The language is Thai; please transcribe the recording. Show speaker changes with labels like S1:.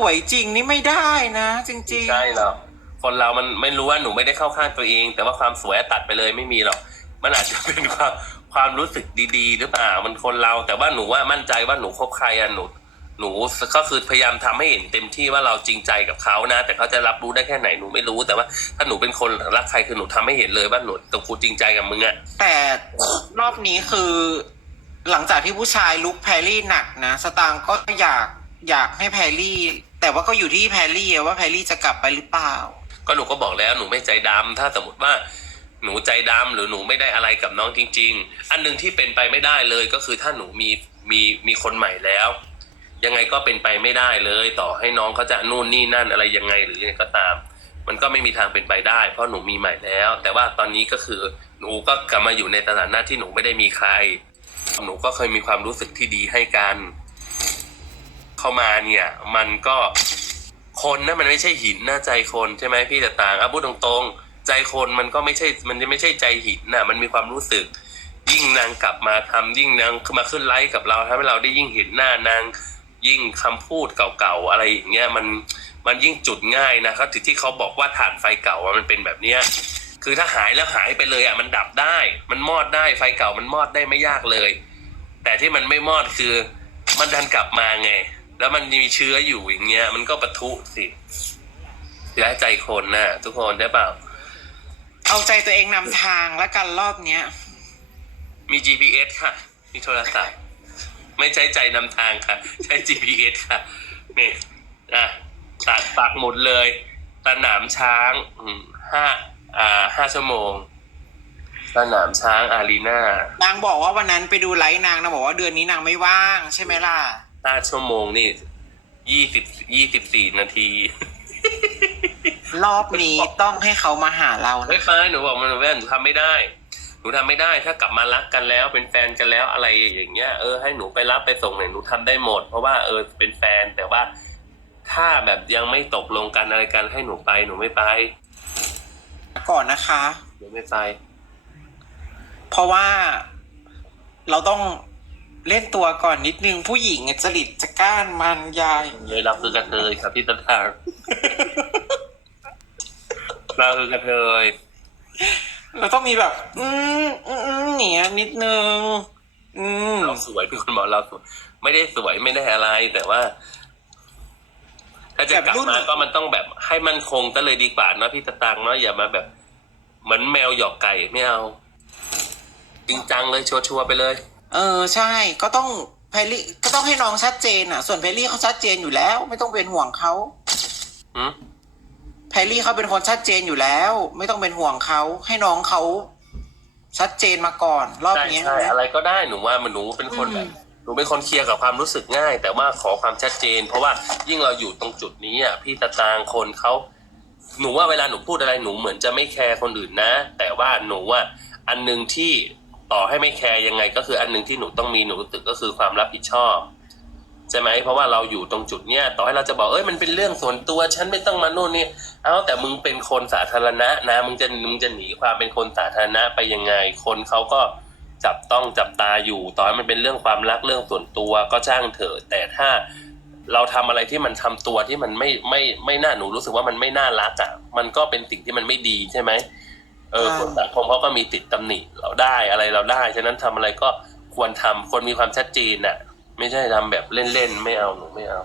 S1: สวยจริงนี่ไม่ได้นะ จริง
S2: ๆใช่หรอกคนเรามันไม่รู้ว่าหนูไม่ได้เข้าข้างตัวเอง แต่ว่าความสวยตัดไปเลยไม่มีหรอก มันอาจจะเป็นความ ความรู้สึกดี ๆ หรือเปล่า มันคนเราแต่ว่าหนูว่ามั่นใจว่าหนูคบใครอะหนูหนูก็คือพยายามทำให้เห็นเต็มที่ว่าเราจริงใจกับเขานะแต่เขาจะรับรู้ได้แค่ไหนหนูไม่รู้แต่ว่า ถ้าหนูเป็นคนรักใครคือหนูทำให้เห็นเลยว่าหนูตรงคูจริงใจกับมึงอะ
S1: แต่รอบนี้คือ หลังจากที่ผู้ชายลุกแพรี่หนักนะ สตางค์ก็อยากอยากให้แพรี่ แต่ว่าก็อยู่ที่แพรี่ว่าแพรี่จะกลับไปหรือเปล่า
S2: ก็หนูก็บอกแล้วหนูไม่ใจดำถ้าสมมติว่าหนูใจดำหรือหนูไม่ได้อะไรกับน้องจริง ๆ อันหนึ่งที่เป็นไปไม่ได้เลย ก็คือถ้าหนูมีมีมีคนใหม่แล้ว ยังไงก็เป็นไปไม่ได้เลย ต่อให้น้องเขาจะนู่นนี่นั่นอะไรยังไงหรือยังไงก็ตาม มันก็ไม่มีทางเป็นไปได้ เพราะหนูมีใหม่แล้ว แต่ว่าตอนนี้ก็คือ หนูก็กลับมาอยู่ในสถานะที่หนูไม่ได้มีใคร หนูก็เคยมีความรู้สึกที่ดีให้กันเข้ามาเนี่ยมันก็คนนะมันไม่ใช่หินนะใจคนใช่ไหมพี่แต่ต่างอ่ะพูดตรงๆ ใจคนมันก็ไม่ใช่มันจะไม่ใช่ใจหินนะมันมีความรู้สึก ยิ่งนางกลับมา ทำยิ่งนางมาขึ้นไลฟ์กับเราทำให้เราได้ยิ่งเห็นหน้านาง ยิ่งคำพูดเก่าๆ อะไรอย่างเงี้ยมันมันยิ่งจุดง่ายนะครับที่ที่เขาบอกว่าฐานไฟเก่ามันเป็นแบบเนี้ยคือถ้าหายแล้วหายไปเลยอ่ะมันดับได้ มันมอดได้ไฟเก่ามันมอดได้ไม่ยากเลย แต่ที่มันไม่มอดคือมันดันกลับมาไงแล้วมันมีเชื้ออยู่อย่างเงี้ยมันก็ปะทุสิเสียใจคนนะ่ะ ทุกคนได้เปล่า
S1: เอาใจตัวเองนำทางและกันรอบเนี้ย
S2: มี GPS ค่ะ มีโทรศัพท์ไม่ใช้ใจนำทางค่ะใช้ GPS ค่ะนี่อ่ะตัดปากหมดเลยสนามช้างห้าอ่าห้าชั่วโมงสนามช้างอารีนา
S1: นางบอกว่าวันนั้นไปดูไลฟ์นางนางบอกว่าเดือนนี้นางไม่ว่าง ใช่ไหมล่ะ
S2: ห้าชั่วโมงนี่ ยี่สิบ ยี่สิบสี่นาที
S1: รอบนี้ต้องให้เขามาหาเรา
S2: นะไม่ไปหนูบอกมันแว่นหนูทำไม่ได้ หนูทำไม่ได้ ถ้ากลับมารักกันแล้ว เป็นแฟนกันแล้วอะไรอย่างเงี้ย เออให้หนูไปรับไปส่งหน่อยหนูทำได้หมด เพราะว่าเออเป็นแฟน แต่ว่าถ้าแบบยังไม่ตกลงกันอะไรกันให้หนูไปหนูไม่ไป ก่อนนะคะหนูไม่ไป
S1: เพราะว่าเราต้องเล่นตัวก่อนนิดนึงผู้หญิงจะจริตจะก้านมันยาย่
S2: เลยเราคือกระเทยครับพี่ตะนทางเราคือกระเทย
S1: เราต้องมีแบบ อืมอืมอือนียนิดนึงอืม
S2: เราสวยทุกคนบอกเราสวยไม่ได้สวยไม่ได้อะไรแต่ว่า ถ้าจะกลับมาก็มันต้องแบบให้มันคงซะเลยดีกว่าเนาะพี่ตะตังเนาะอย่ามาแบบเหมือนแมวหยอกไก่ไม่เอาจริงจังเลยชัวร์ไปเลย
S1: เออใช่ ก็ต้องแพลี่ก็ต้องให้น้องชัดเจนอ่ะส่วนแพลี่เขาชัดเจนอยู่แล้ว ไม่ต้องเป็นห่วงเขาอแพลี่เขาเป็นคนชัดเจนอยู่แล้ว ไม่ต้องเป็นห่วงเขาให้น้องเขาชัดเจนมาก่อน รอบนี้่
S2: ใช่อะไรก็ได้หนูว่ามันหนูเป็นคนแบบหนูเป็นคนเคลียร์กับความรู้สึกง่าย แต่ว่าขอความชัดเจน เพราะว่ายิ่งเราอยู่ตรงจุดนี้อ่ะพี่ตาตางคนเขาหนูว่าเวลาหนูพูดอะไรหนูเหมือนจะไม่แคร์คนอื่นนะ แต่ว่าหนูว่า อันหนึ่งที่ต่อให้ไม่แคร์ยังไง ก็คืออันหนึ่งที่หนูต้องมีหนูรู้สึกก็คือความรับผิดชอบใช่ไหมเพราะว่าเราอยู่ตรงจุดเนี้ยต่อให้เราจะบอกเอ้ยมันเป็นเรื่องส่วนตัว ฉันไม่ต้องมาโน่นนี่เอาแต่มึงเป็นคนสาธารณะนะ มึงจะมึงจะหนีความเป็นคนสาธารณะไปยังไง คนเขาก็จับต้องจับตาอยู่ ต่อให้มันเป็นเรื่องความรักเรื่องส่วนตัวก็ช่างเถอะแต่ถ้า เราทำอะไรที่มันทำตัวที่มันไม่ไม่ไม่น่าหนูรู้สึกว่ามันไม่น่ารักอะ่ะมันก็เป็นสิ่งที่มันไม่ดีใช่ไหมเออ คนสังคมเขาก็มีติดตำหนิเราได้อะไรเราได้ ฉะนั้นทำอะไรก็ควรทำคนมีความชัดเจนน่ะ ไม่ใช่ทำแบบเล่น ๆ ไม่เอา หนูไม่เอา